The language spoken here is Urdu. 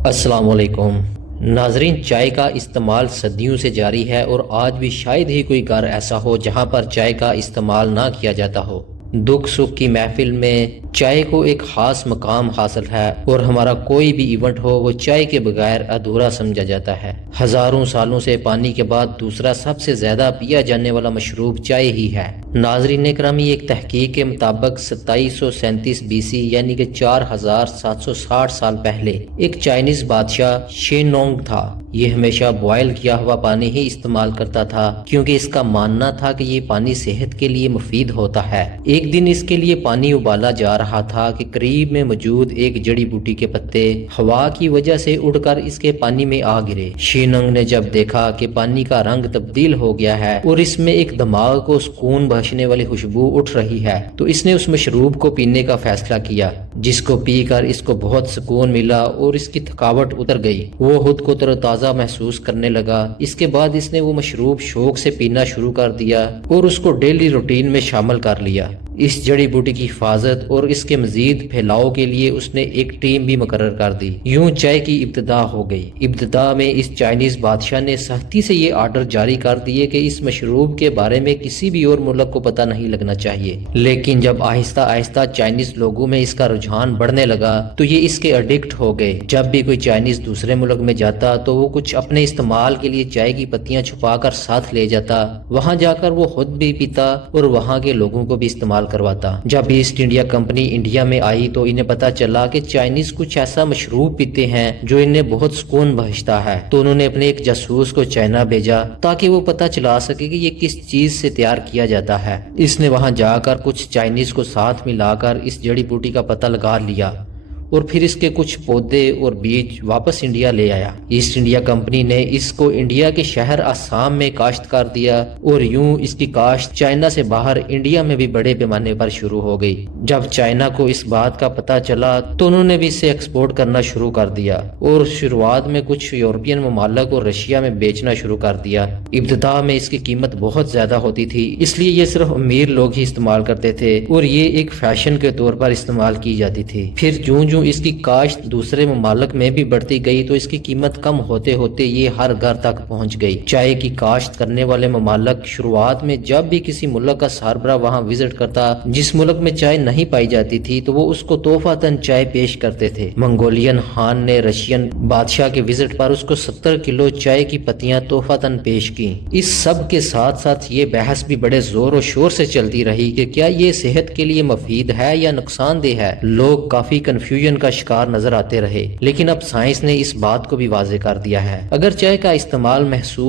السلام علیکم ناظرین، چائے کا استعمال صدیوں سے جاری ہے اور آج بھی شاید ہی کوئی گھر ایسا ہو جہاں پر چائے کا استعمال نہ کیا جاتا ہو۔ دکھ سکھ کی محفل میں چائے کو ایک خاص مقام حاصل ہے اور ہمارا کوئی بھی ایونٹ ہو وہ چائے کے بغیر ادھورا سمجھا جاتا ہے۔ ہزاروں سالوں سے پانی کے بعد دوسرا سب سے زیادہ پیا جانے والا مشروب چائے ہی ہے۔ ناظرین اکرامی، ایک تحقیق کے مطابق 2737 BC یعنی کہ 4760 سال پہلے ایک چائنیز بادشاہ شینونگ تھا۔ یہ ہمیشہ بوائل کیا ہوا پانی ہی استعمال کرتا تھا کیونکہ اس کا ماننا تھا کہ یہ پانی صحت کے لیے مفید ہوتا ہے۔ ایک دن اس کے لیے پانی ابالا جا رہا تھا کہ قریب میں موجود ایک جڑی بوٹی کے پتے ہوا کی وجہ سے اڑ کر اس کے پانی میں آ گرے۔ شینونگ نے جب دیکھا کہ پانی کا رنگ تبدیل ہو گیا ہے اور اس میں ایک دماغ کو سکون بخشنے والی خوشبو اٹھ رہی ہے تو اس نے اس مشروب کو پینے کا فیصلہ کیا، جس کو پی کر اس کو بہت سکون ملا اور اس کی تھکاوٹ اتر گئی۔ وہ خود کو تر و تازہ محسوس کرنے لگا۔ اس کے بعد اس نے وہ مشروب شوق سے پینا شروع کر دیا اور اس کو ڈیلی روٹین میں شامل کر لیا۔ اس جڑی بوٹی کی حفاظت اور اس کے مزید پھیلاؤ کے لیے اس نے ایک ٹیم بھی مقرر کر دی۔ یوں چائے کی ابتدا ہو گئی۔ ابتدا میں اس چائنیز بادشاہ نے سختی سے یہ آرڈر جاری کر دیے کہ اس مشروب کے بارے میں کسی بھی اور ملک کو پتہ نہیں لگنا چاہیے، لیکن جب آہستہ آہستہ چائنیز لوگوں میں اس کا رجحان بڑھنے لگا تو یہ اس کے ایڈکٹ ہو گئے۔ جب بھی کوئی چائنیز دوسرے ملک میں جاتا تو وہ کچھ اپنے استعمال کے لیے چائے کی پتیاں چھپا کر ساتھ لے جاتا۔ وہاں جا کر وہ خود بھی پیتا اور وہاں کے لوگوں کو بھی استعمال کرواتا۔ جب ایسٹ انڈیا کمپنی انڈیا میں آئی تو انہیں پتا چلا کہ چائنیز کچھ ایسا مشروب پیتے ہیں جو انہیں بہت سکون بخشتا ہے، تو انہوں نے اپنے ایک جاسوس کو چائنا بھیجا تاکہ وہ پتا چلا سکے کہ یہ کس چیز سے تیار کیا جاتا ہے۔ اس نے وہاں جا کر کچھ چائنیز کو ساتھ ملا کر اس جڑی بوٹی کا پتہ لگا لیا اور پھر اس کے کچھ پودے اور بیج واپس انڈیا لے آیا۔ ایسٹ انڈیا کمپنی نے اس کو انڈیا کے شہر آسام میں کاشت کر دیا اور یوں اس کی کاشت چائنا سے باہر انڈیا میں بھی بڑے پیمانے پر شروع ہو گئی۔ جب چائنا کو اس بات کا پتہ چلا تو انہوں نے بھی اسے ایکسپورٹ کرنا شروع کر دیا اور شروعات میں کچھ یورپین ممالک اور رشیا میں بیچنا شروع کر دیا۔ ابتدا میں اس کی قیمت بہت زیادہ ہوتی تھی، اس لیے یہ صرف امیر لوگ ہی استعمال کرتے تھے اور یہ ایک فیشن کے طور پر استعمال کی جاتی تھی۔ پھر جوں اس کی کاشت دوسرے ممالک میں بھی بڑھتی گئی تو اس کی قیمت کم ہوتے ہوتے یہ ہر گھر تک پہنچ گئی۔ چائے کی کاشت کرنے والے ممالک شروعات میں جب بھی کسی ملک کا سربراہ وہاں وزٹ کرتا جس ملک میں چائے نہیں پائی جاتی تھی تو وہ اس کو تحفۃً چائے پیش کرتے تھے۔ منگولین خان نے رشین بادشاہ کے وزٹ پر اس کو 70 کلو چائے کی پتیاں تحفۃً پیش کی۔ اس سب کے ساتھ ساتھ یہ بحث بھی بڑے زور و شور سے چلتی رہی کہ کیا یہ صحت کے لیے مفید ہے یا نقصان دہ ہے۔ لوگ کافی کنفیوژن کا شکار نظر آتے رہے، لیکن اب سائنس نے اس بات کو بھی واضح کر دیا ہے۔ اگر چائے کا استعمال محسوس